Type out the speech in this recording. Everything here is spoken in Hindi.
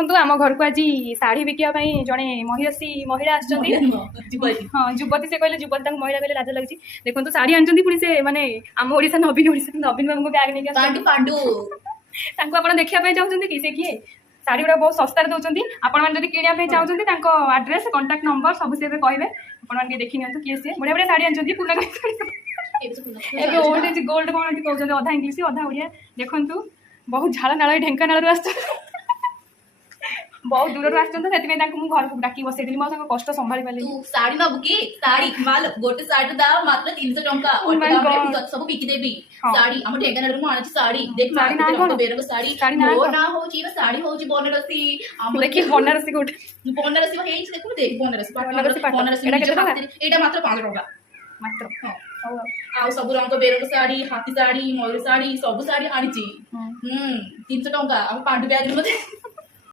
देखंतु आम घर को आज शाढ़ी बिकिया जड़े महिषी महिला हाँ युवती से कहले युवती महिला कहले लाज लगी देखो शाढ़ी आनी पुणी से माने आम ओडिशा नवीन बाबू को बैग नहीं आप देखा चाहते कि से किए शाढ़ी गुड़ा बहुत सस्तार दौरान आपण मैंने किणा चाहते आड्रेस कंटाक्ट नंबर सब से कहे आपने देखी नि किए सी बढ़िया बढ़िया शाढ़ी आनी पुराना ओल्ड गोल्ड कौन कहते अधा इंग्लीश अधा ओडिया देखु बहुत झाड़ नाल ढेंकानाल आस बहुत दूर आस घर को डाकी बसई कष्ट संभाली पारे साड़ी नबु कि साड़ी माल गोटे साड़ी दाम मात्र 300 टंका सब बिकिदेबी साड़ी हम ढेंकानाल रु आनी साड़ी देख साड़ी ना कोन बेरंग साड़ी मो ना होची साड़ी होची बनारसी हम देखि बनारसी कोट बनारसी हेई देखु देख बनारसी एटा मात्र 5 टंका मात्र आ सब रंग बेरंग साड़ी हाथी साड़ी मयूर साड़ी सब साड़ी आनी 300 टंका हम पांडु बैग